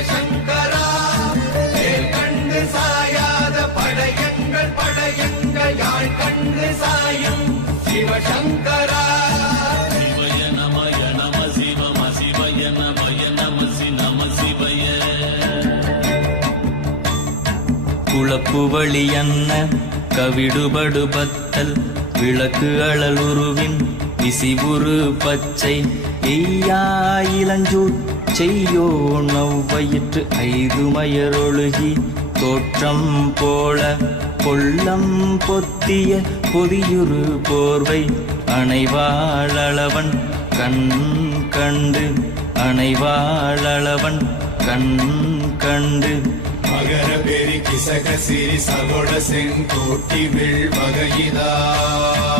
சிவசங்கரா வேல் கண்டு சாயாத படையங்கள் படையங்கள் யாழ் கண்டு சாயும் சிவசங்கரா சிவய நமய நம சிவம சிவய நமய நம சி நம சிவய குளப்பு வழியன்ன கவிடுபடு பத்தல் விளக்கு அழல் உருவின் விசிபுரு பச்சை எய்யா இளஞ்சூர் செய்யோ நவ்வயிற்று ஐதுமயரொழுகி தோற்றம் போல கொள்ளம் பொத்திய பொதியுரு போர்வை அணைவாளவன் கண் கண்டு அணைவாளவன் கண் கண்டு மகர பெரி கிசக சிறி சகோட செங்கோட்டி வில் வகையிதாள்